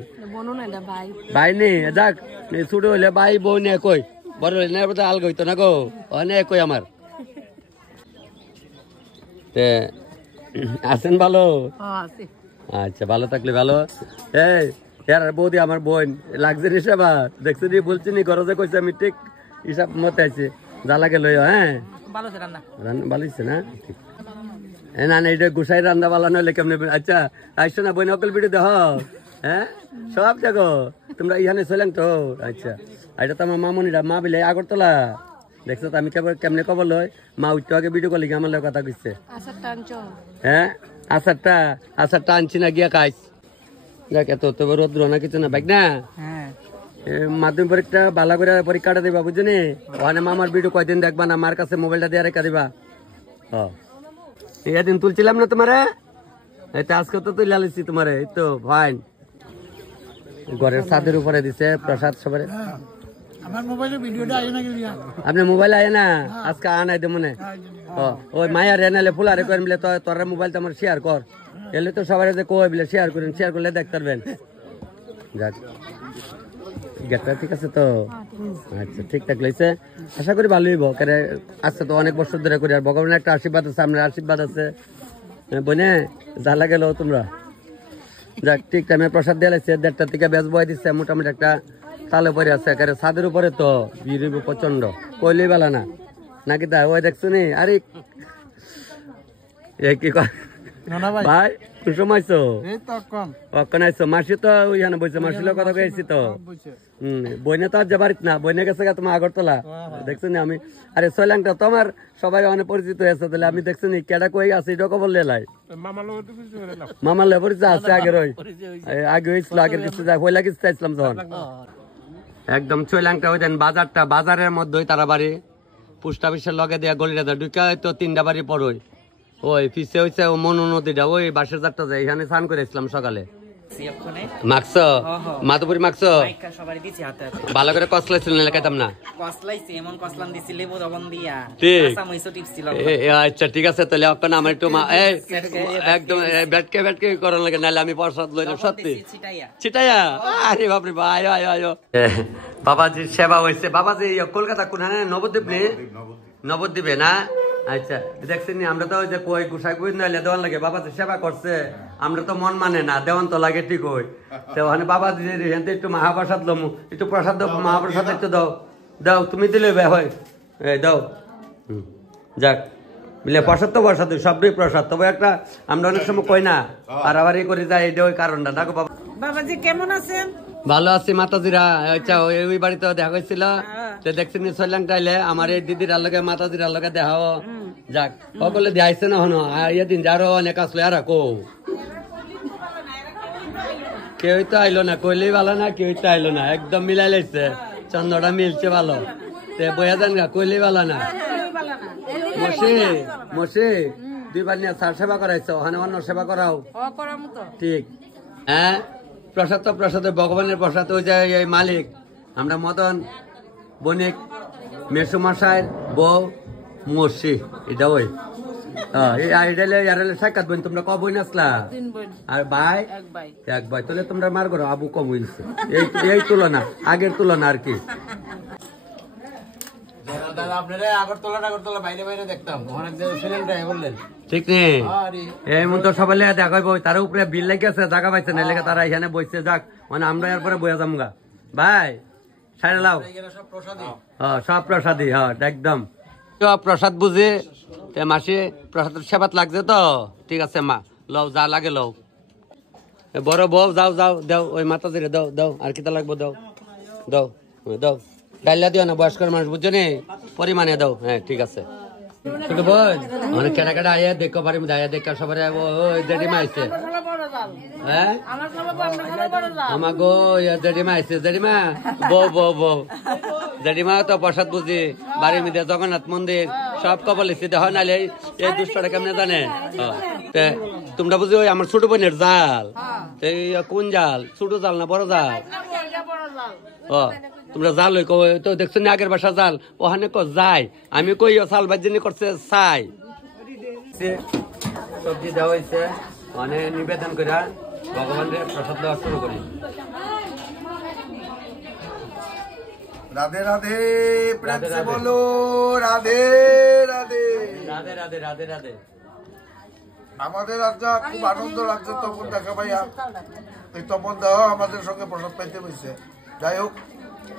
ভাই নেই যাক ছোট হইলে ভাই বউ নে কই বড় হইলে না আল গইতো না গো অনেক কই আমার আছেন ভালো আচ্ছা ভালো থাকলে ভালো এই বৌদি আমার বোন লাগছে হিসাবা দেখছি নি বলছি নি গরজে কইছে আমি ঠিক হিসাব মতে আছি যা লাগে লইও হ্যাঁ ভালো হয়েছে না ঠিক না না এটা গুসাই রান্না বালা নইলে কেমনে আচ্ছা আইসো না বোন অকল ভিডিও দেখ হ্যাঁ সব দেখো তোমরা ইহানে চলেন তো আচ্ছা এটা তো আমার মামনিরা মা বিলে আগরতলা দেখছো তো আমি কেমনে খবর লই মা উঠতে আগে ভিডিও কলি আমার লোক কথা কইছে হ্যাঁ আচারটা আনছি না গিয়া খাইস যাক এত তো রোদ্র না কিছু না বাইক না মাধ্যমিক পরীক্ষা ভালো করে পরীক্ষাটা দিবা বুঝলি ওখানে মামার ভিডিও কয়দিন দেখবা না আমার কাছে মোবাইলটা দিয়ে রেখা দিবা এদিন তুলছিলাম না তোমারে এটা আজকে তো তুলে আলিছি তোমারে এই তো ফাইন ঘরের ছাদের উপরে দিছে প্রসাদ সবাই আমার মোবাইলে ভিডিওটা আয় না গিয়া আপনি মোবাইল আয় না আজকে আনাই দে মনে ওই মায়ার এনালে ফুলারে করেন বলে তোর মোবাইলটা আমার শেয়ার কর এলে তো সবাই যে কই বলে শেয়ার করেন শেয়ার করলে দেখতে পারবেন যাক গেটটা ঠিক আছে তো আচ্ছা ঠিকঠাক লইছে আশা করি ভালোই হইব কারণ আজকে তো অনেক বছর ধরে করি আর ভগবানের একটা আশীর্বাদ আছে আপনার আশীর্বাদ আছে বনে যা লাগে লো তোমরা যাক ঠিক টাইমে প্রসাদ দিয়ে লাগছে 1:30 থেকে বেজ বয় দিচ্ছে মোটামুটি একটা তালে পরে আছে একেবারে ছাদের উপরে তো ভিড় প্রচন্ড কইলেই বেলা না নাকি তা ওই দেখছো নি আরে কি কয় ভাই তুই সময়ছো অক্ষণ আইসো মাসি তো ওইখানে বইছে মাসির কথা কইছি তো বইনে তো আর যাবারিত না বইনে গেছে তোমার আগরতলা দেখছো নি আমি আরে সৈলাংটা তোমার সবাই অনেক পরিচিত হয়েছে তাহলে আমি দেখছো নি কেডা কই আছে এটা খবর লেলাই মামার লে পরিচিত আছে আগের ওই আগে হয়েছিল আগের কিছু যায় হইলা কিছু চাইছিলাম তখন একদম সৈলাংটা ওই দেন বাজারটা বাজারের মধ্যেই তারা বাড়ি পোস্ট অফিসের লগে দিয়া গলিটা ঢুকা তো 3টা বাড়ি পড়ই ওই পিছে হইছে মনু নদীটা ওই বাসের যাত্রা যায় এখানে স্নান করেছিলাম সকালে মাখছো মাধুপুরি মাখছো ভালো করে কসলাইছিল না খাইতাম না আচ্ছা ঠিক আছে তাহলে এখন আমার একটু একদম ব্যাটকে ব্যাটকে করার লাগে নাহলে আমি প্রসাদ লইলাম সত্যি ছিটাইয়া আরে বাপরে ভাই আয় আয় বাবাজির সেবা হয়েছে বাবাজি কলকাতা কোনখানে নবদ্বীপে না আচ্ছা দেখছেন আমরা তো ওই যে কই গুসাই কই নাইলে দেওয়ান লাগে বাবা তো সেবা করছে আমরা তো মন মানে না দেওয়ান তো লাগে ঠিক হই তো ওখানে বাবা একটু মহাপ্রসাদ লমু একটু প্রসাদ দাও মহাপ্রসাদ একটু দাও দাও তুমি দিলে হয় এই দাও যাক বুঝলে প্রসাদ তো প্রসাদ সবই প্রসাদ, তবে একটা আমরা অনেক সময় কই না পারাবারি করে যাই, এটা ওই কারণটা দেখো বাবা। বাবাজি কেমন আছেন? ভালো আছি মাতাজিরা। আচ্ছা ওই বাড়িতে দেখা হয়েছিল, তো দেখছেন ছয়লাং টাইলে আমার এই দিদির আলোকে মাতাজির আলোকে দেখাও যাক সকলে দেখাইছে না হনো দিন যারও অনেক আসলো আর কো কেউই তো আইলো না, কইলেই ভালো না, কেউই তো আইলো না, একদম মিলাই লাইছে, চন্দ্রটা মিলছে ভালো, তে বইয়া যান গা, কইলেই ভালো না। মসি মসি 2 বার নিয়ে সার সেবা করাইছো, ওখানে অন্য সেবা করাও ঠিক। হ্যাঁ প্রসাদ তো প্রসাদ, ভগবানের প্রসাদ, ওই যে এই মালিক আমরা মদন বণিক মেসু মশাই বউ মসি, এটা ওই সাক্ষাৎ বোন। তোমরা ক বই আসলা? আর ভাই এক ভাই, তাহলে তোমরা মার করো, আবু কম হয়েছে এই তুলনা, আগের তুলনা আর কি। ঠিক নেই এই মন তো সবাই দেখাইব, তার উপরে বিল লেগেছে, জায়গা পাইছে না লেগে তারা এখানে বসছে, যাক মানে আমরা এরপরে বইয়া যামগা ভাই সাইড লাও। সব প্রসাদই, হ্যাঁ একদম প্রসাদ বুঝে মাসি প্রসাদের সেবাত লাগছে তো, ঠিক আছে মা লও যা লাগে লও। বড় বউ যাও যাও দাও, ওই মাতাজিরে দাও দাও, আর কিতা লাগবো দাও দাও দাও, ডাইলা দিও না, বয়স্কর মানুষ বুঝছো নি, পরিমাণে দাও। হ্যাঁ ঠিক আছে ছোট বোন অনেক কেনাকাটা আয়া দেখো পারি আয়া দেখা সবার ওই জেডিমা আইছে। হ্যাঁ আমার গো জেডিমা আইছে, জেডিমা বউ বউ বউ জেডিমা তো প্রসাদ বুঝি বাড়ির মধ্যে জগন্নাথ মন্দির সব কবল স্থিতি হয়, নাহলে এই দুষ্টটা কেমনে জানে। তোমরা বুঝি ওই আমার ছোট বোনের জাল, এই কোন জাল, ছোট জাল না বড় জাল? ও তোমরা জাল ওই তো দেখছো না আগের বাসা জাল, ওখানে যাই আমি কই চাল বাজি করছে চাই সবজি দেওয়া হয়েছে, মানে নিবেদন করে ভগবানের প্রসাদ দেওয়া শুরু করি। রাধে রাধে প্রেম সে বলো রাধে রাধে রাধে রাধে রাধে রাধে। আমাদের রাজা খুব আনন্দ লাগছে তপন দেখা ভাইয়া, এই তপন দাও আমাদের সঙ্গে প্রসাদ পাইতে হয়েছে। যাই হোক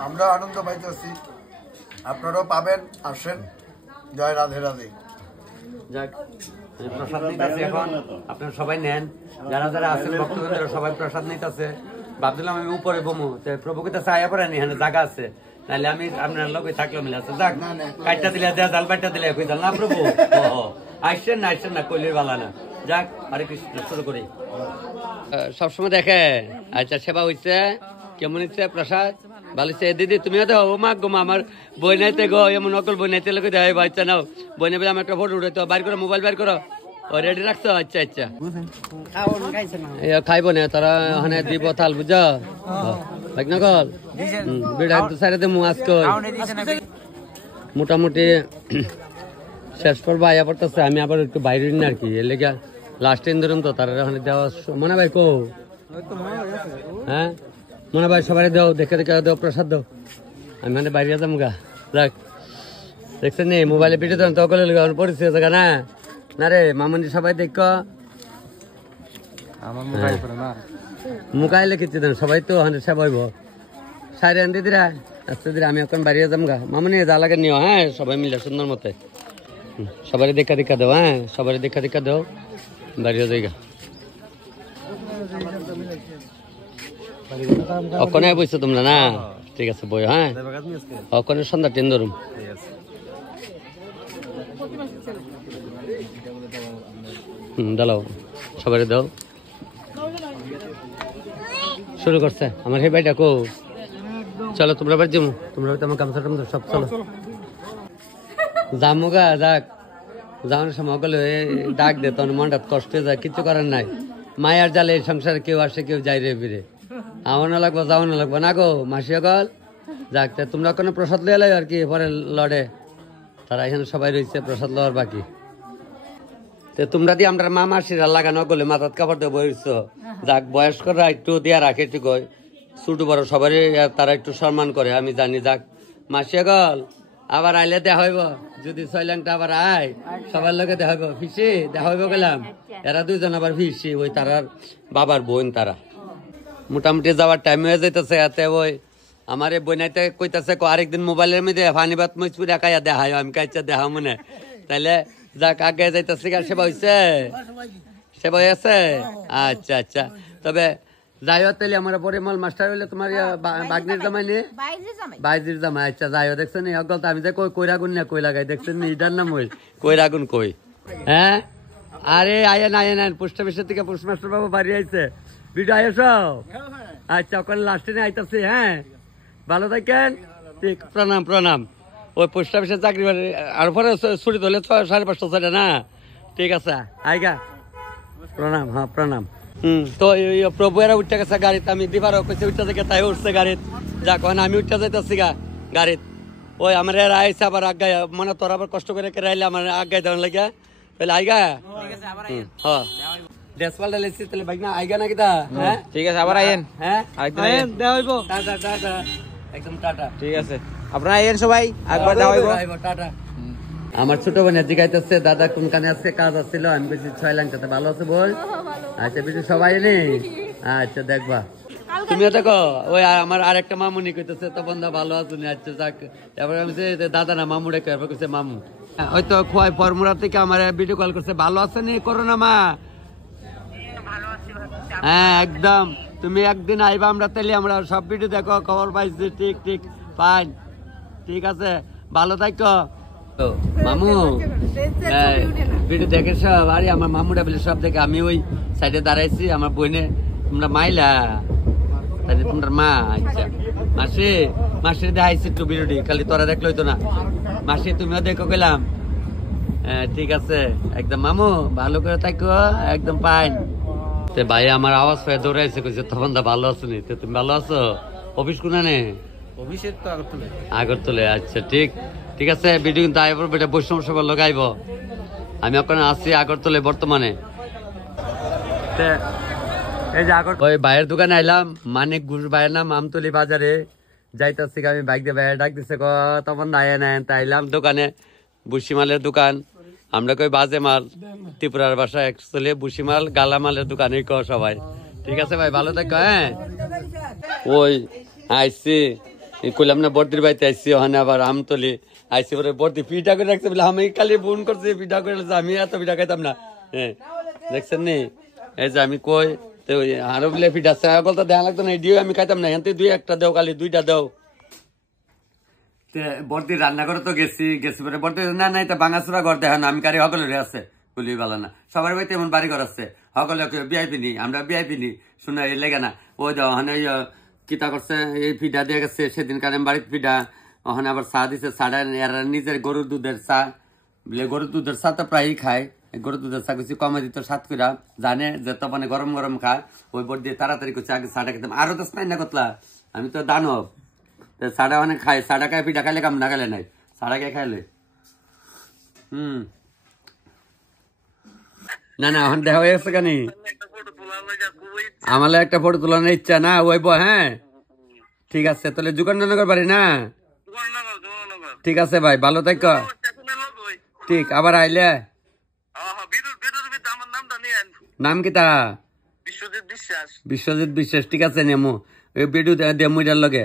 আমরা আনন্দ পাইতেছি, আপনারাও পাবেন, আসেন। জয় রাধে রাধে। যাক প্রসাদ নিতেছে এখন, আপনারা সবাই নেন, যারা যারা আছেন ভক্তবৃন্দ সবাই প্রসাদ নিতেছে। ভাবছিলাম আমি উপরে বমু, প্রভুকে তো চাইয়া পড়ে নি, এখানে জায়গা আছে, নাহলে আমি আপনার লোক থাকলো মিলে আছে। যাক কাটটা দিলে জাল বাটটা দিলে কই জাল না প্রভু, আসছেন না কইলে ভালো না। যাক হরে কৃষ্ণ শুরু করি। সবসময় দেখে আচ্ছা সেবা হয়েছে, কেমন হচ্ছে প্রসাদ? ভালো হচ্ছে দিদি, তুমিও তো ও মা গো মা, আমার বই নাইতে গো, এমন নকল বই নাইতে লোক দেয় বাচ্চা নাও, বই নেবে আমার একটা ফটো উঠে তো বাইর করো, মোবাইল বাইর করো, ও রেডি রাখছো? আচ্ছা আচ্ছা খাইব না তারা ওখানে দিব থাল বুঝো নকল বিড়া সাইডে দেবো আজকে মোটামুটি শেষ করবো আয়া পড়তেছে। আমি আবার একটু বাইরে না আর কি, এর লেগে লাস্ট দিন ধরুন তো তারা ওখানে দেওয়া মনে ভাই কো, হ্যাঁ মনে ভাই সবাই দেও, দেখে দেখে দেও প্রসাদ দাও, আমি মানে বাইরে যাম গা। দেখ দেখছেন নি মোবাইলে পিঠে দেন তো পরিস্থিতি জায়গা না না রে মামনি সবাই দেখ মুখাইলে কিছু দেন সবাই তো ওখানে সেবা হইব সাইরে আন দিদিরা আস্তে দিদি, আমি এখন বাইরে যাম গা। মামনি যা লাগে নিও, হ্যাঁ সবাই মিলে সুন্দর মতে সবাই দেখা দেখা দাও, হ্যাঁ সবাই দেখা দেখা দাও, বাইরে যাই গা। ওখানে বসছো তোমরা না? ঠিক আছে বই, হ্যাঁ ওখানে সন্ধ্যা ট্রেন ধরুন। দাও সবাই দাও, শুরু করছে আমার হে ভাইটা কো। চলো তোমরা বাড়ি যাবো, তোমরা আমার গামছা টামছা সব চলো যামুগা। যাক যাওয়ার সময় গেলে ডাক দে, তখন মনটা কষ্ট হয়ে যায়, কিছু করার নাই। মায়ার জালে এই সংসারে কেউ আসে কেউ যাই রে ফিরে, আমার না লাগবো যাও না লাগবো না গো মাসি গল। যাক তোমরা কোনো প্রসাদ লয়ে লাই আর কি, পরে লড়ে তারা এখানে সবাই রয়েছে প্রসাদ লওয়ার বাকি। তোমরা দিয়ে আমরা মা মাসিরা লাগানো গলে মাথার কাপড় দিয়ে বইছ, যাক বয়স্করা একটু দিয়া রাখে, একটু ছোট বড় সবাই তারা একটু সম্মান করে আমি জানি। যাক মাসি গল আবার আইলে দেখা হইব, যদি ছয়লাংটা আবার আয় সবার লোকে দেখা হইব, ফিসি দেখা হইব গেলাম। এরা দুইজন আবার ফিসি ওই তারার বাবার বোন, তারা মোটামুটি যাওয়ার টাইম হয়ে যাইতেছে। এতে ওই আমার এই বইনাইতে কইতাছে আরেকদিন মোবাইলের মধ্যে ফানি ভাত মজপুর একাইয়া দেখায়, আমি কাইচা দেখা মনে, তাইলে যাক আগে যাইতেছি সেবা হয়েছে সেবা হয়ে আছে আচ্ছা আচ্ছা তবে যাই হোক তাহলে আমার পরিমল মাস্টার হইলে তোমার বাগনির জামাই নিয়ে বাইজির জামাই আচ্ছা যাই হোক দেখছেন অগল তো আমি যে কইরাগুন না কই লাগাই দেখছেন এটার নাম ওই কইরাগুন কই হ্যাঁ আরে আয়েন আয়েন আয়েন পোস্ট অফিসের থেকে পোস্ট মাস্টার বাবু বাড়ি আইছে ভিডিও আইস আচ্ছা ওখানে লাস্টে নিয়ে আইতাছি হ্যাঁ ভালো থাকেন ঠিক প্রণাম প্রণাম ওই পোস্ট অফিসের চাকরি আর পরে ছুটি ধরলে 5:30 ছয়টা না ঠিক আছে আইগা প্রণাম হ্যাঁ প্রণাম তো প্রভু এরা উঠতে গেছে গাড়িতে আমি দিবার কইছে উঠতে থেকে তাই উঠছে গাড়িত যাক আমি উঠতে যাইতেছি গা গাড়িত ওই আমার এরা আইসে আবার আগায় মানে তোর আবার কষ্ট করে রাইলে আমার আগায় দেওয়ার লাগে তাহলে আইগা হ্যাঁ ড্রেস পাল্টা লেছি তাহলে ভাই না আইগা নাকি তা হ্যাঁ ঠিক আছে আবার আইয়েন হ্যাঁ আইয়েন দেওয়া হইব টাটা টাটা একদম টাটা ঠিক আছে আপনারা আইয়েন সবাই একবার দেওয়া হইব টাটা আমার ছোট বোনের জিগাইতেছে দাদা কোনখানে আছে কাজ আছিল আমি বলছি 6 লাইনটাতে ভালো আছে বল আচ্ছা বিজু সবাই নেই আচ্ছা দেখবা তুমিও দেখো ওই আমার আরেকটা মামুনি কইতেছে তো বন্ধা ভালো আছো নি আচ্ছা যাক তারপরে আমি দাদা না মামু রে কইছে মামু ওই তো খোয়াই ফর্মুলা থেকে আমার ভিডিও কল করছে ভালো আছে নি করোনা মা হ্যাঁ একদম তুমি একদিন আইবা আমরা তাহলে আমরা সব ভিডিও দেখো খবর পাইছি ঠিক ঠিক ফাইন ঠিক আছে ভালো থাকো মামু ভিডিও দেখে সব আরে আমার মামুরা বলে সব দেখে আমি ওই সাইডে দাঁড়াইছি আমার বইনে তোমরা মাইলা তাহলে তোমরা মা আচ্ছা মাসি মাসির দেখাইছি একটু ভিডিওটি খালি তোরা দেখলোই তো না মাসি তুমিও দেখো গেলাম ঠিক আছে একদম মামু ভালো করে থাকো একদম পাইন ভাই আমার আওয়াজ পেয়ে দৌড়াইছে কইছে তখন দা ভালো আছো নি তুমি ভালো আছো অফিস কোনা নে অফিসের তো আগরতলে আচ্ছা ঠিক ঠিক আছে ভিডিও কিন্তু আইব বেটা বৈষ্ণব সভা লগাইব আমি ওখানে আছি আগরতলে বর্তমানে এই যে ওই ভাইয়ের দোকানে আইলাম মানিক ঘুষ ভাইয়ের নাম আমতলি বাজারে যাইতাছি আমি বাইক দিয়ে ভাইয়ের ডাক দিছে তখন আয় না আইলাম দোকানে বুসিমালের দোকান আমরা কই বাজে মাল ত্রিপুরার ভাষা একচুয়ালি বুসিমাল গালামালের দোকানে ক সবাই ঠিক আছে ভাই ভালো থাকো হ্যাঁ ওই আইসি কইলাম না বর্দির বাড়িতে আইসি ওখানে আবার আমতলি আইসি পরে বর্দি পিঠা করে রাখছে বলে আমি খালি বোন করছি পিঠা করে আমি এত পিঠা খাইতাম না হ্যাঁ দেখছেন নি এই যে আমি কই তো আরো বলে পিঠা ছাগল তো দেখা লাগতো না এডিও আমি খাইতাম না এখান থেকে 2-1টা দাও খালি 2টা দাও বর্দি রান্না করে তো গেছি পরে বর্দি না না এটা ভাঙাচুরা ঘর দেখেন আমি কারি সকলের আছে বলি ভালো না সবার বাড়িতে এমন বাড়ি ঘর আছে সকলে বিআইপি নি আমরা বিআইপি নি শুনে লেগে না ওই দাও ওখানে কিতা করছে এই পিঠা দিয়ে গেছে সেদিন কারণ বাড়ির পিঠা ওখানে আবার চা দিছে চাটা এরা নিজের গরুর দুধের চা বলে গরুর দুধের চা তো প্রায়ই খায় গরুর দুধের চা কিছু কমে দিত 7 করে জানে যে তখন গরম গরম খায় ওই বোর্ড দিয়ে তাড়াতাড়ি করছে আগে চাটা খেতাম আরো তো স্নাই না করতলা আমি তো দানব চাটা অনেক খাই চাটা খাই পিঠা খাইলে কাম না খাইলে নাই চাটা কে খাইলে না না এখন দেখা হয়ে গেছে কেন আমার একটা ফটো তোলানোর ইচ্ছা না ওইব হ্যাঁ ঠিক আছে তাহলে যুগানগর বাড়ি না ঠিক আছে ভাই ভালো থাকো ঠিক আবার আইলে নাম কি তা বিশ্বজিৎ বিশ্বাস ঠিক আছে নেমু ওই ভিডিও দেমু এটার লগে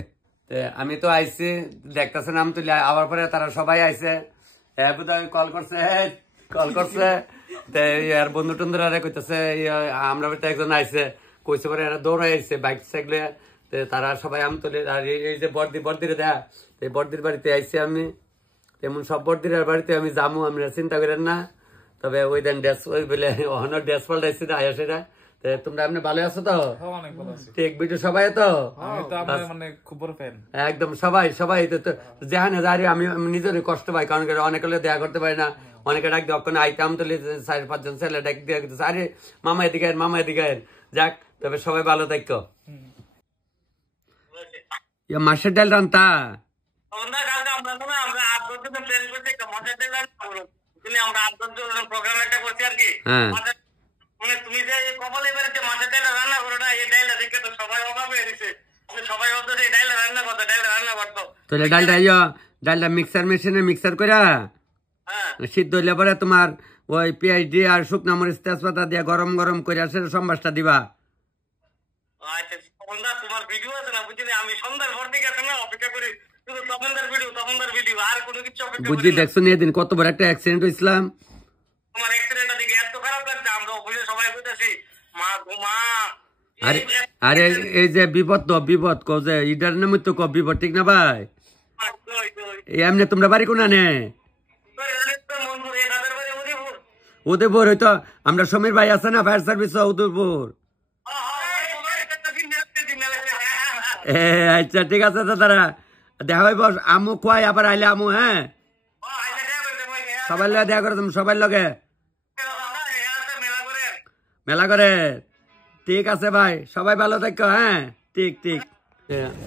আমি তো আইছি দেখতেছে নাম তুলে আবার পরে তারা সবাই আইছে কল করছে আর বন্ধু টন্ধুরা কইতেছে আমরা একজন আইছে কইছে পরে এরা দৌড়াই আইছে বাইক সাইকেলে তারা সবাই আম তুলে আর এই যে বর্দিরে দেয়া এই বর্দির বাড়িতে আইছি আমি তেমন সব বর্দির বাড়িতে আমি যাবো আমরা চিন্তা করেন না তবে ওই দেন ড্রেস ওই বলে অহনর ড্রেস পাল্টাইছি না আয়াসেরা তোমরা আপনি ভালো আছো তো ঠিক ভিডিও সবাই তো একদম সবাই সবাই যেখানে যাই আমি নিজেরই কষ্ট পাই কারণ অনেকে দেখা করতে পারি না অনেকে ডাক দিয়ে ওখানে আইতাম তো 4-5 জন ছেলে ডাক দিয়ে আরে মামা এদিকে যাক তবে সবাই ভালো থাকো মাসের ডাল রান্তা হ্যাঁ তুমি যে কপালে বেরোতে মাছের ডাল রান্না করো না এই ডালটা দেখে তো সবাই অভাবে এসেছে সবাই বলতো যে ডাল রান্না করতো তাহলে ডালটা মিক্সার মেশিনে মিক্সার করে সিদ্ধ হইলে পরে তোমার ওই পেঁয়াজ দিয়ে আর শুকনা মরিচ তেজপাতা দিয়ে গরম গরম করে সেটা সম্বাসটা দিবা তোমার ভিডিও আছে না বুঝলি আমি সন্ধ্যার পর থেকে আছে না অপেক্ষা করি তখনকার ভিডিও আর কোনো কিছু বুঝলি দেখছো না এদিন কত বড় একটা অ্যাক্সিডেন্ট হয়েছিলাম তোমার অ্যাক্সিডেন্টটা দেখে এত খারাপ লাগছে, আমরা অফিসে সবাই কইতাছি মা ঘুমা। আরে আরে এই যে বিপদ তো বিপদ কো যে ইডার নামে তো কো বিপদ ঠিক না ভাই? এমনি তোমরা বাড়ি কোনা নে? উদয়পুর হয়তো আমরা সমীর ভাই আছে না ফায়ার সার্ভিস উদয়পুর। আচ্ছা ঠিক আছে দাদারা দেখা হইব আমু খুয়াই আবার আইলে আমু। হ্যাঁ সবাই লগে দেখা করে তুমি সবাই লগে মেলা করে। ঠিক আছে ভাই সবাই ভালো থাকো। হ্যাঁ ঠিক ঠিক।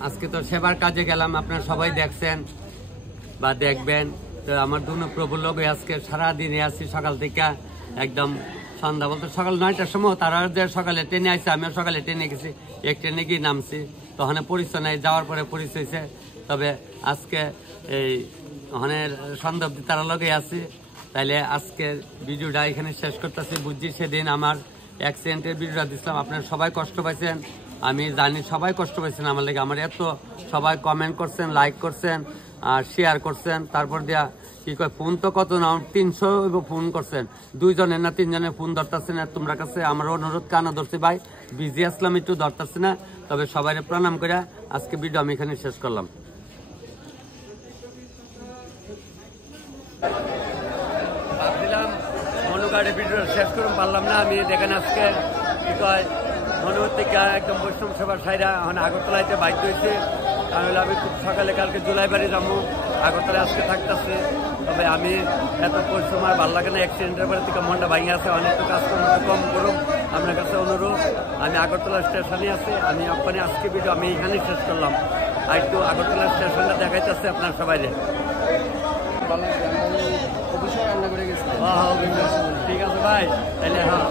আজকে তো সেবার কাজে গেলাম, আপনারা সবাই দেখছেন বা দেখবেন। তো আমার দুনো প্রভু লোভে আজকে সারাদিনে আসছি সকাল থেকে একদম সন্ধ্যা, বলতে সকাল 9টার সময় তারা যে সকালে ট্রেনে আসছে, আমিও সকালে ট্রেনে গেছি, এক ট্রেনে গিয়ে নামছি। তখন পরিচয় নেই, যাওয়ার পরে পরিচয় হয়েছে। তবে আজকে এই ওখানে সন্ধ্যা অব্দি তারা লগে আছি। তাইলে আজকের ভিডিওটা এখানে শেষ করতেছি। বুঝছি সেদিন আমার অ্যাক্সিডেন্টের ভিডিওটা দিচ্ছিলাম, আপনারা সবাই কষ্ট পাইছেন, আমি জানি সবাই কষ্ট পাইছেন আমার লেগে। আমার এত সবাই কমেন্ট করছেন, লাইক করছেন আর শেয়ার করছেন। তারপর দিয়া কি কয় ফোন তো কত না 300 ফোন করছেন, 2 জনের না 3 জনের ফোন ধরতেছে না। তোমরা কাছে আমার অনুরোধ কানা ধরছি ভাই, বিজি আসলাম একটু ধরতেছে না। তবে সবাই প্রণাম করে আজকে ভিডিও আমি এখানে শেষ করলাম। ভাবছিলাম মনুগাড়ি ভিডিও শেষ করুন, পারলাম না। আমি দেখেন আজকে কি কয় মনুর থেকে একদম বৈষ্ণব সেবার সাইরা এখন আগরতলাইতে বাধ্য হয়েছে। কারণ হলে আমি খুব সকালে কালকে জুলাই বাড়ি যাবো, আগরতলায় আজকে থাকতেছে। তবে আমি এত পরিশ্রম আর ভালো লাগে না, অ্যাক্সিডেন্টের বাড়ি থেকে মনটা ভাঙে আছে। অনেক কাজকর্মটা কম করুন, আপনার কাছে অনুরোধ। আমি আগরতলা স্টেশনে আছি, আমি ওখানে আজকে ভিডিও আমি এখানেই শেষ করলাম। আর একটু আগরতলা স্টেশনটা দেখাইতেছে আপনার সবাই। ঠিক আছে ভাই, তাহলে হ্যাঁ।